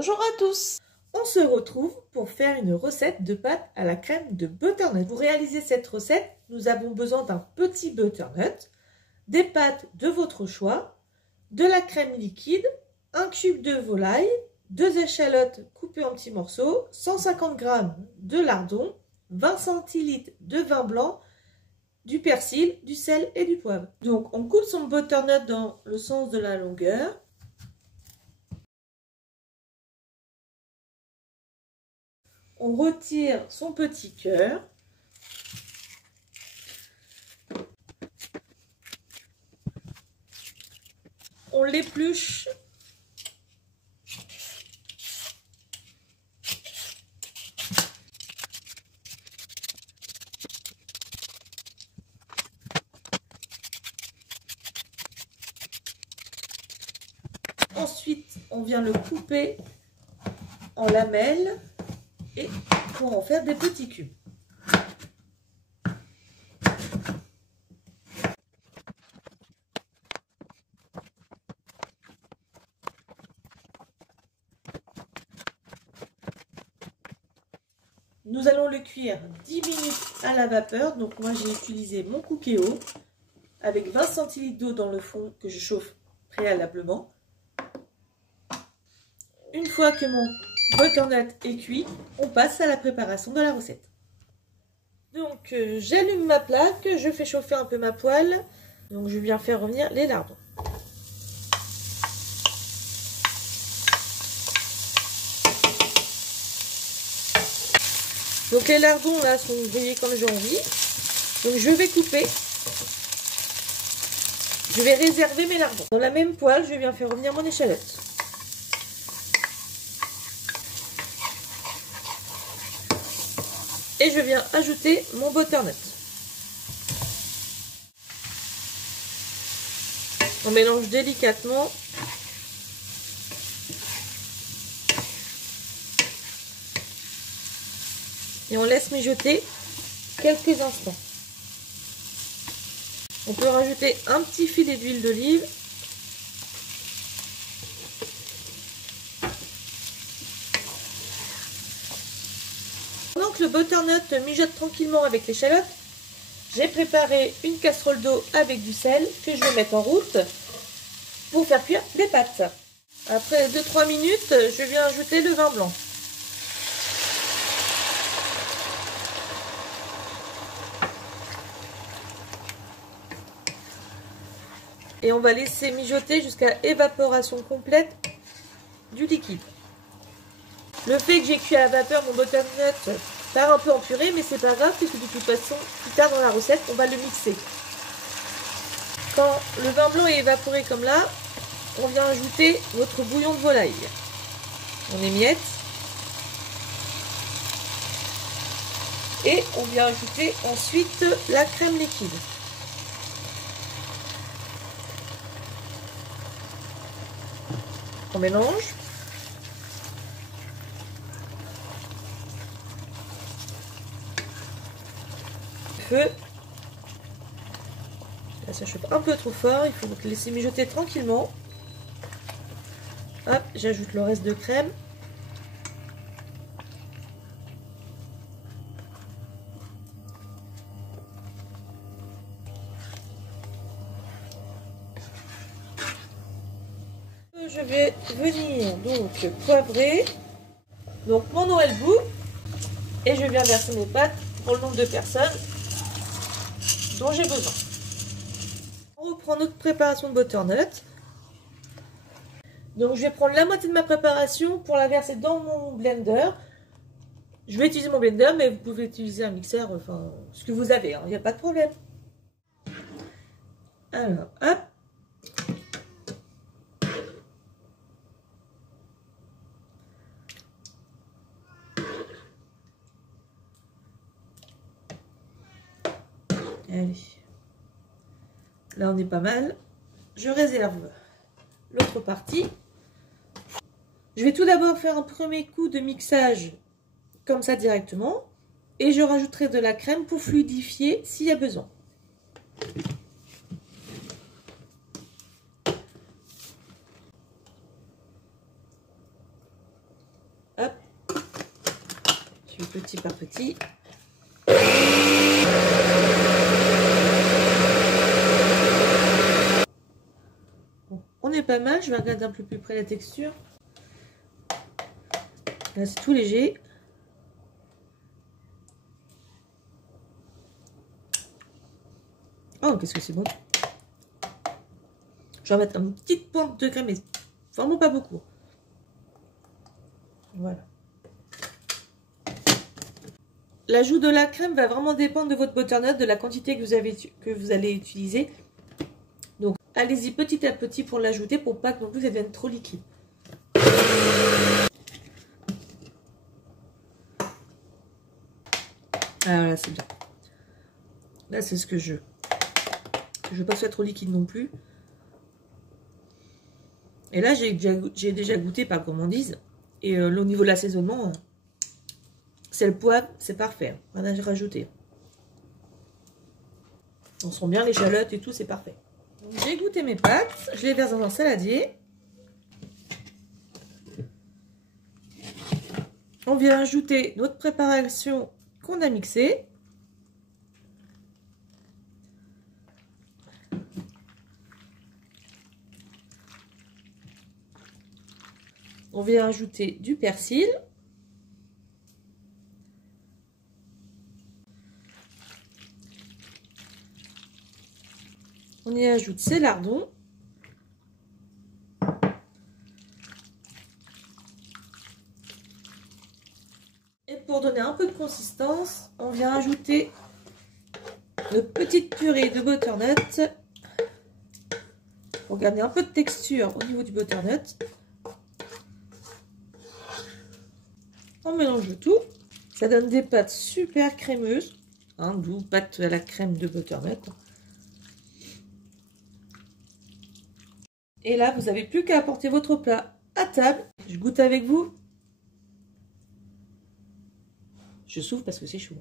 Bonjour à tous! On se retrouve pour faire une recette de pâte à la crème de butternut. Pour réaliser cette recette, nous avons besoin d'un petit butternut, des pâtes de votre choix, de la crème liquide, un cube de volaille, 2 échalotes coupées en petits morceaux, 150 g de lardons, 20 centilitres de vin blanc, du persil, du sel et du poivre. Donc on coupe son butternut dans le sens de la longueur. On retire son petit cœur. On l'épluche. Ensuite, on vient le couper en lamelles et pour en faire des petits cubes. Nous allons le cuire 10 minutes à la vapeur. Donc moi j'ai utilisé mon Cookéo avec 20 centilitres d'eau dans le fond que je chauffe préalablement. Une fois que mon butternut est cuit, on passe à la préparation de la recette. Donc j'allume ma plaque, je fais chauffer un peu ma poêle. Donc je viens faire revenir les lardons. Donc les lardons là sont grillés comme j'ai envie. Donc je vais couper. Je vais réserver mes lardons. Dans la même poêle, je viens faire revenir mon échalote. Et je viens ajouter mon butternut. On mélange délicatement. Et on laisse mijoter quelques instants. On peut rajouter un petit filet d'huile d'olive. Pendant que le butternut mijote tranquillement avec l'échalote, j'ai préparé une casserole d'eau avec du sel que je vais mettre en route pour faire cuire les pâtes. Après 2-3 minutes, je viens ajouter le vin blanc. Et on va laisser mijoter jusqu'à évaporation complète du liquide. Le fait que j'ai cuit à la vapeur mon butternut part un peu en purée, mais c'est pas grave puisque de toute façon, plus tard dans la recette, on va le mixer. Quand le vin blanc est évaporé comme là, on vient ajouter notre bouillon de volaille. On émiette. Et on vient ajouter ensuite la crème liquide. On mélange. Feu. Là, ça chauffe un peu trop fort. Il faut donc laisser mijoter tranquillement. Hop, j'ajoute le reste de crème. Je vais venir donc poivrer donc mon Noël bout et je viens verser mes pâtes pour le nombre de personnes dont j'ai besoin. On reprend notre préparation de butternut. Donc je vais prendre la moitié de ma préparation pour la verser dans mon blender. Je vais utiliser mon blender, mais vous pouvez utiliser un mixeur, enfin ce que vous avez, il n'y a pas de problème. Alors hop. Allez, là on est pas mal. Je réserve l'autre partie. Je vais tout d'abord faire un premier coup de mixage comme ça directement et je rajouterai de la crème pour fluidifier s'il y a besoin. petit par petit. Bon, on est pas mal, je vais regarder un peu plus près la texture. Là, c'est tout léger. Oh, qu'est-ce que c'est bon. Je vais mettre une petite pointe de crème, mais vraiment pas beaucoup. Voilà. L'ajout de la crème va vraiment dépendre de votre butternut, de la quantité que vous allez utiliser. Donc, allez-y petit à petit pour l'ajouter, pour pas que non plus ça devienne trop liquide. Ah voilà, c'est bien. Là, c'est ce que je veux. Je veux pas que ce soit trop liquide non plus. Et là, j'ai déjà goûté par gourmandise. Et au niveau de l'assaisonnement, c'est le poivre, c'est parfait. Rien à rajouter. On sent bien l'échalote et tout, c'est parfait. J'ai goûté mes pâtes. Je les verse dans un saladier. On vient ajouter notre préparation qu'on a mixée. On vient ajouter du persil. On y ajoute ses lardons. Et pour donner un peu de consistance, on vient ajouter notre petite purée de butternut pour garder un peu de texture au niveau du butternut. On mélange tout. Ça donne des pâtes super crémeuses, hein, d'où pâtes à la crème de butternut. Et là, vous n'avez plus qu'à apporter votre plat à table. Je goûte avec vous. Je souffle parce que c'est chaud.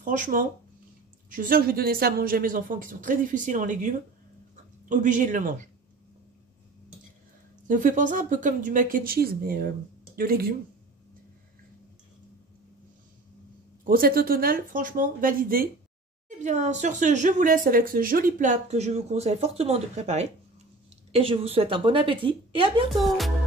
Franchement, je suis sûre que je vais donner ça à manger à mes enfants qui sont très difficiles en légumes. Obligés de le manger. Ça me fait penser un peu comme du mac and cheese, mais de légumes. Recette automnale, franchement, validée. Et bien, sur ce, je vous laisse avec ce joli plat que je vous conseille fortement de préparer. Et je vous souhaite un bon appétit et à bientôt!